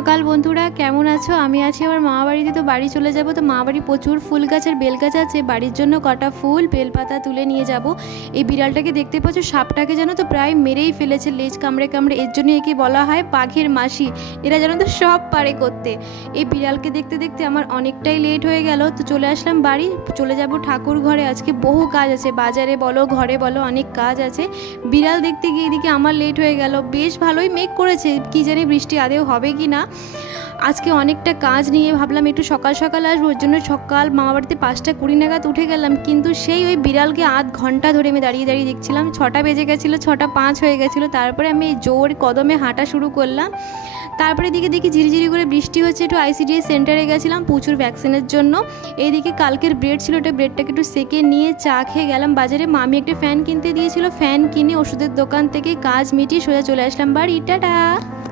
সকাল বন্ধুরা, কেমন আছো? আমি আছি আমার মামা বাড়িতে। তো বাড়ি চলে যাব। তো মামা বাড়ি প্রচুর ফুল গাছ আর বেল গাছ আছে। বাড়ির জন্য কটা ফুল বেলপাতা তুলে নিয়ে যাব। এই বিড়ালটাকে দেখতে পাচ্ছ, সাপটাকে জানো তো প্রায় মেরেই ফেলেছে লেজ কামড়ে কামড়ে। এর জন্য একে বলা হয় বাঘের মাসি। এরা জানো তো সব পারে করতে। এই বিড়ালকে দেখতে দেখতে আমার অনেকটাই লেট হয়ে গেল। তো চলে আসলাম বাড়ি, চলে যাব ঠাকুর ঘরে। আজকে বহু কাজ আছে, বাজারে বলো ঘরে বলো অনেক কাজ আছে। বিড়াল দেখতে গিয়ে এদিকে আমার লেট হয়ে গেল। বেশ ভালোই মেঘ করেছে, কি জানি বৃষ্টি আদেও হবে কি না। আজকে অনেকটা কাজ নিয়ে ভাবলাম একটু সকাল সকাল আসবো, ওর জন্য সকাল মামাবাড়িতে 5:20 নাগাদ উঠে গেলাম। কিন্তু সেই ওই বিড়ালকে আধ ঘন্টা ধরে আমি দাঁড়িয়ে দাঁড়িয়ে দেখছিলাম। 6টা বেজে গেছিলো, 6টা 5 হয়ে গেছিলো। তারপরে আমি জোর কদমে হাঁটা শুরু করলাম। তারপরে দিকে দেখি ঝিরিঝিরি করে বৃষ্টি হচ্ছে। একটু ICDS সেন্টারে গেছিলাম পুচুর ভ্যাকসিনের জন্য। এইদিকে কালকের ব্রেড ছিল, ওটা ব্রেডটাকে একটু সেকে নিয়ে চা খেয়ে গেলাম বাজারে। মামি একটা ফ্যান কিনতে দিয়েছিল, ফ্যান কিনে ওষুধের দোকান থেকে কাজ মিটিয়ে সোজা চলে আসলাম বাড়ি। টাটা।